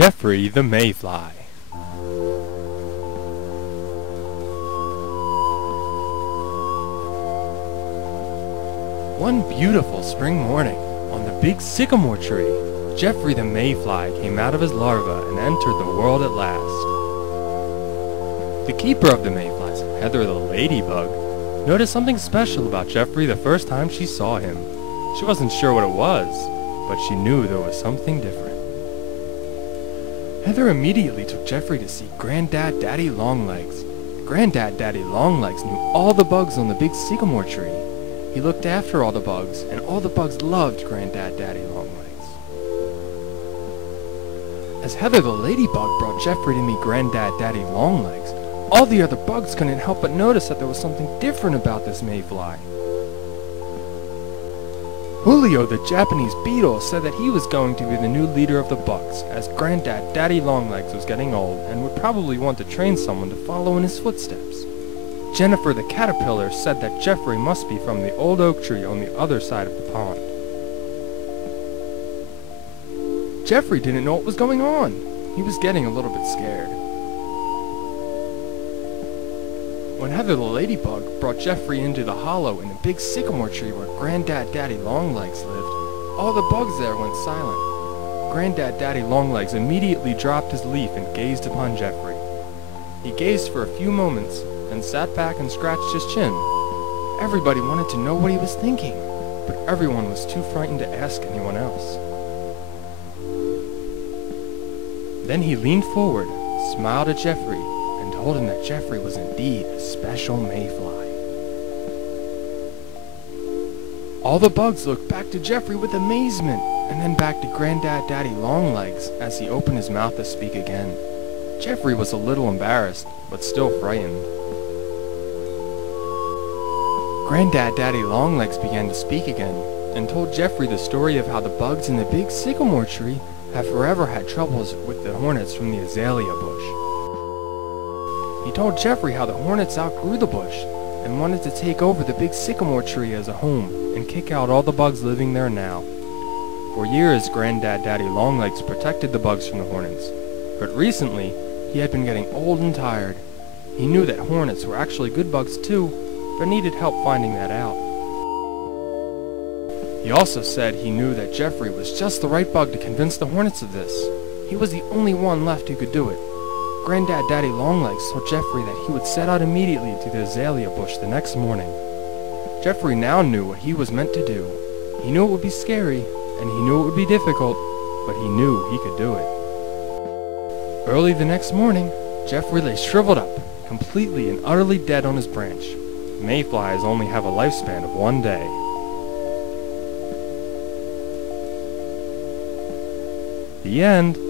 Geoffrey the Mayfly. One beautiful spring morning, on the big sycamore tree, Geoffrey the Mayfly came out of his larva and entered the world at last. The keeper of the mayflies, Heather the ladybug, noticed something special about Geoffrey the first time she saw him. She wasn't sure what it was, but she knew there was something different. Heather immediately took Geoffrey to see Granddad Daddy Longlegs. Granddad Daddy Longlegs knew all the bugs on the big sycamore tree. He looked after all the bugs, and all the bugs loved Granddad Daddy Longlegs. As Heather the ladybug brought Geoffrey to meet Granddad Daddy Longlegs, all the other bugs couldn't help but notice that there was something different about this mayfly. Julio the Japanese beetle said that he was going to be the new leader of the bugs, as Granddad Daddy Longlegs was getting old and would probably want to train someone to follow in his footsteps. Jennifer the caterpillar said that Geoffrey must be from the old oak tree on the other side of the pond. Geoffrey didn't know what was going on. He was getting a little bit scared. When Heather the ladybug brought Geoffrey into the hollow in the big sycamore tree where Granddad Daddy Longlegs lived, all the bugs there went silent. Granddad Daddy Longlegs immediately dropped his leaf and gazed upon Geoffrey. He gazed for a few moments, then sat back and scratched his chin. Everybody wanted to know what he was thinking, but everyone was too frightened to ask anyone else. Then he leaned forward, smiled at Geoffrey, and told him that Geoffrey was indeed a special mayfly. All the bugs looked back to Geoffrey with amazement, and then back to Granddad Daddy Longlegs as he opened his mouth to speak again. Geoffrey was a little embarrassed, but still frightened. Granddad Daddy Longlegs began to speak again, and told Geoffrey the story of how the bugs in the big sycamore tree have forever had troubles with the hornets from the azalea bush. He told Geoffrey how the hornets outgrew the bush and wanted to take over the big sycamore tree as a home and kick out all the bugs living there now. For years, Granddad Daddy Longlegs protected the bugs from the hornets, but recently he had been getting old and tired. He knew that hornets were actually good bugs too, but needed help finding that out. He also said he knew that Geoffrey was just the right bug to convince the hornets of this. He was the only one left who could do it. Granddad Daddy Longlegs told Geoffrey that he would set out immediately to the azalea bush the next morning. Geoffrey now knew what he was meant to do. He knew it would be scary, and he knew it would be difficult, but he knew he could do it. Early the next morning, Geoffrey lay shriveled up, completely and utterly dead on his branch. Mayflies only have a lifespan of 1 day. The end.